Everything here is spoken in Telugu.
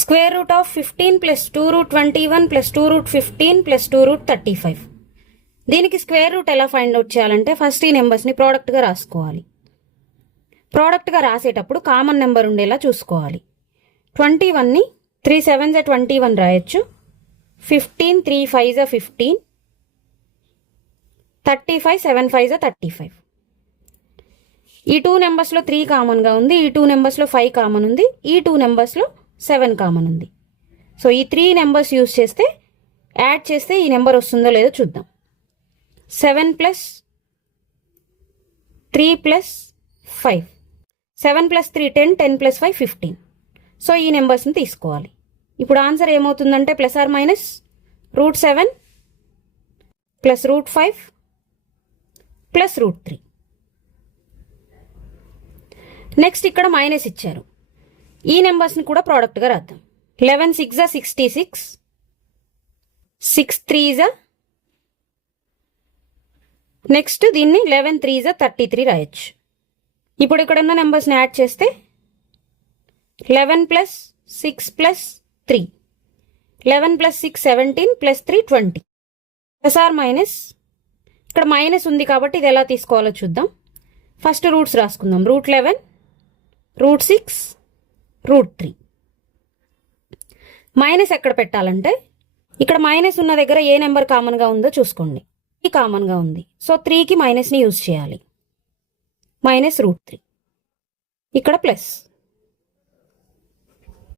Square root of 15 plus 2 root 21 plus 2 root 15 plus 2 root 35. దీనికి స్క్వేర్ రూట్ ఎలా ఫైండ్ అవుట్ చేయాలంటే ఫస్ట్ ఈ నెంబర్స్ని ప్రోడక్ట్గా రాసుకోవాలి. ప్రోడక్ట్గా రాసేటప్పుడు కామన్ నెంబర్ ఉండేలా చూసుకోవాలి. 21ని 3 7s 21 రాయొచ్చు. 15 3 5s 15. 35 7 5s 35. ఈ 2 నెంబర్స్లో 3 కామన్గా ఉంది, ఈ 2 నెంబర్స్లో 5 కామన్ ఉంది, ఈ 2 నెంబర్స్లో 7 కామన్ ఉంది. సో ఈ 3 నెంబర్స్ యూజ్ చేస్తే యాడ్ చేస్తే ఈ నెంబర్ వస్తుందో లేదో చూద్దాం. 7 plus 3 plus 5. 7 plus 3 10, 10 plus 5 15. So ఈ నెంబర్స్ని తీసుకోవాలి. ఇప్పుడు ఆన్సర్ ఏమవుతుందంటే plus or minus root 7 plus root 5 plus root 3. Next ఇక్కడ మైనస్ ఇచ్చారు. ఈ నెంబర్స్ని కూడా ప్రోడక్ట్గా రాద్దాం. 11 6 66, 6 3 నెక్స్ట్ దీన్ని 11 3 33 రాయొచ్చు. ఇప్పుడు ఇక్కడ ఉన్న నెంబర్స్ని యాడ్ చేస్తే 11 plus 6 plus 3, 11 plus 6 17 plus 3 20. Plus or minus ఇక్కడ మైనస్ ఉంది కాబట్టి ఇది ఎలా తీసుకోవాలో చూద్దాం. ఫస్ట్ రూట్స్ రాసుకుందాం. Root 11, root 6, root 3. మైనస్ ఎక్కడ పెట్టాలంటే ఇక్కడ మైనస్ ఉన్న దగ్గర ఏ నెంబర్ కామన్గా ఉందో చూసుకోండి. ఈ కామన్గా ఉంది, సో 3కి మైనస్ని యూజ్ చేయాలి. మైనస్ రూట్ 3, ఇక్కడ ప్లస్.